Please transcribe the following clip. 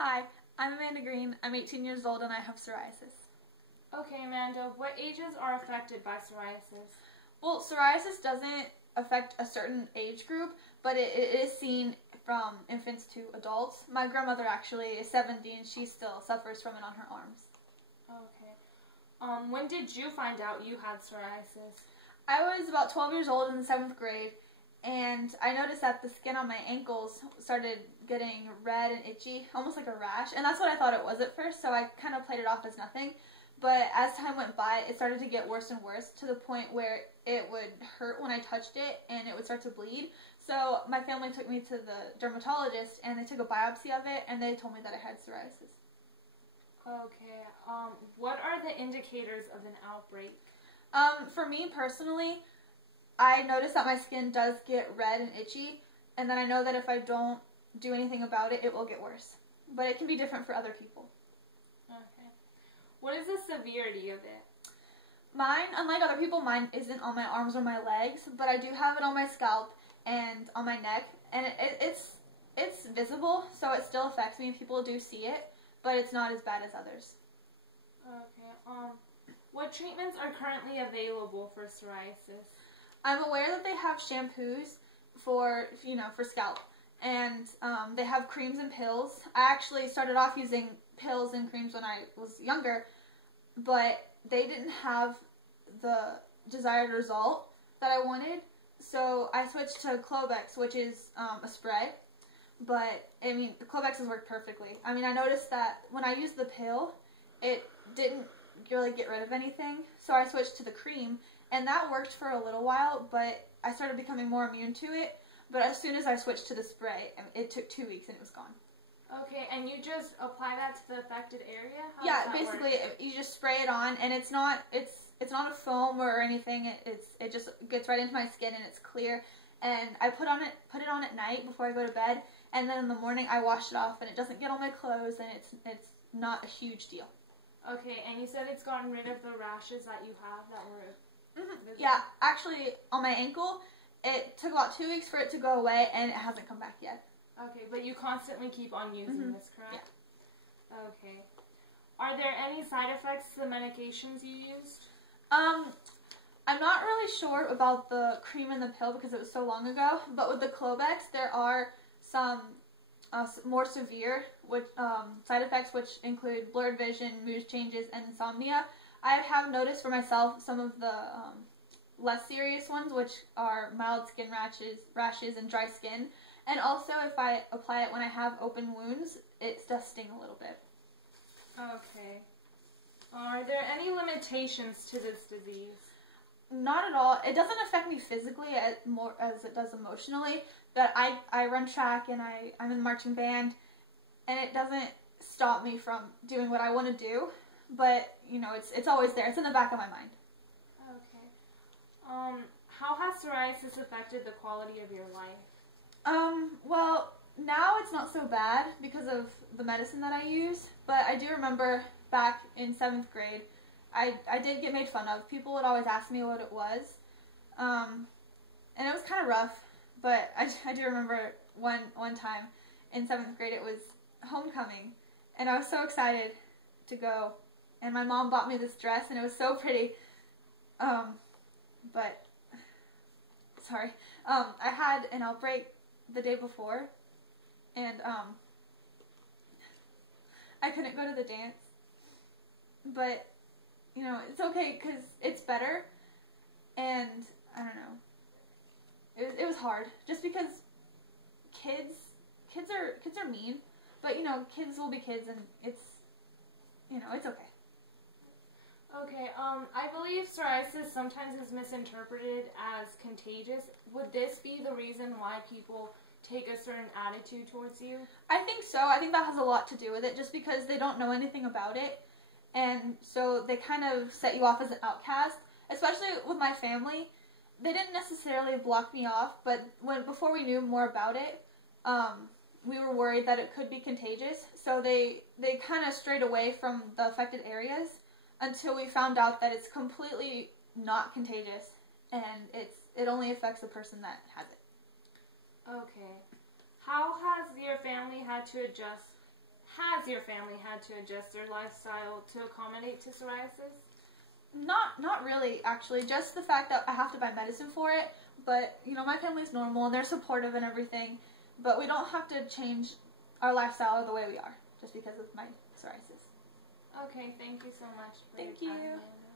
Hi, I'm Amanda Green. I'm 18 years old and I have psoriasis. Okay, Amanda, what ages are affected by psoriasis? Well, psoriasis doesn't affect a certain age group, but it is seen from infants to adults. My grandmother actually is 70 and she still suffers from it on her arms. Okay. When did you find out you had psoriasis? I was about 12 years old in the 7th grade, and I noticed that the skin on my ankles started getting red and itchy, almost like a rash, and that's what I thought it was at first, so I kind of played it off as nothing. But as time went by, it started to get worse and worse to the point where it would hurt when I touched it and it would start to bleed. So my family took me to the dermatologist and they took a biopsy of it and they told me that I had psoriasis. Okay. What are the indicators of an outbreak? For me personally, I notice that my skin does get red and itchy, and then I know that if I don't do anything about it, it will get worse. But it can be different for other people. Okay. What is the severity of it? Mine, unlike other people, mine isn't on my arms or my legs, but I do have it on my scalp and on my neck, and it's visible, so it still affects me. People do see it, but it's not as bad as others. Okay. What treatments are currently available for psoriasis? I'm aware that they have shampoos for scalp, and they have creams and pills. I actually started off using pills and creams when I was younger, but they didn't have the desired result that I wanted, so I switched to Clovex, which is a spray. But I mean, the Clovex has worked perfectly. I mean, I noticed that when I used the pill, it didn't really get rid of anything, so I switched to the cream, and that worked for a little while, but I started becoming more immune to it. But as soon as I switched to the spray, it took 2 weeks and it was gone. Okay, and you just apply that to the affected area? Yeah, basically you just spray it on, and it's not a foam or anything. It just gets right into my skin and it's clear. And I put it on at night before I go to bed, and then in the morning I wash it off, and it doesn't get on my clothes, and it's not a huge deal. Okay, and you said it's gotten rid of the rashes that you have that were Yeah, actually on my ankle, it took about 2 weeks for it to go away, and it hasn't come back yet. Okay, but you constantly keep on using this, correct? Yeah. Okay. Are there any side effects to the medications you used? I'm not really sure about the cream and the pill because it was so long ago, but with the Clovex, there are some more severe side effects, which include blurred vision, mood changes, and insomnia. I have noticed for myself some of the less serious ones, which are mild skin rashes, and dry skin. And also, if I apply it when I have open wounds, it does sting a little bit. Okay. Are there any limitations to this disease? Not at all. It doesn't affect me physically more as it does emotionally. But I run track and I'm in the marching band, and it doesn't stop me from doing what I want to do. But it's always there. It's in the back of my mind. Okay. How has psoriasis affected the quality of your life? Well, now it's not so bad because of the medicine that I use, but I do remember back in 7th grade, I did get made fun of. People would always ask me what it was, and it was kind of rough, but I do remember one time in 7th grade, it was homecoming, and I was so excited to go, and my mom bought me this dress, and it was so pretty, but, sorry, I had an outbreak the day before, and I couldn't go to the dance, but it's okay because it's better, and I don't know, it was hard just because kids are mean, but kids will be kids, and it's okay. Okay, I believe psoriasis sometimes is misinterpreted as contagious. Would this be the reason why people take a certain attitude towards you? I think so. I think that has a lot to do with it, just because they don't know anything about it, and so they kind of set you off as an outcast, especially with my family. They didn't necessarily block me off, but before we knew more about it, we were worried that it could be contagious, so they kind of strayed away from the affected areas until we found out that it's completely not contagious, and it only affects the person that has it. Okay. How has your family had to adjust has your family had to adjust their lifestyle to accommodate to psoriasis? Not really, actually. Just the fact that I have to buy medicine for it. But, you know, my family's normal and they're supportive and everything. But we don't have to change our lifestyle or the way we are just because of my psoriasis. Okay, thank you so much for Thank your time. you.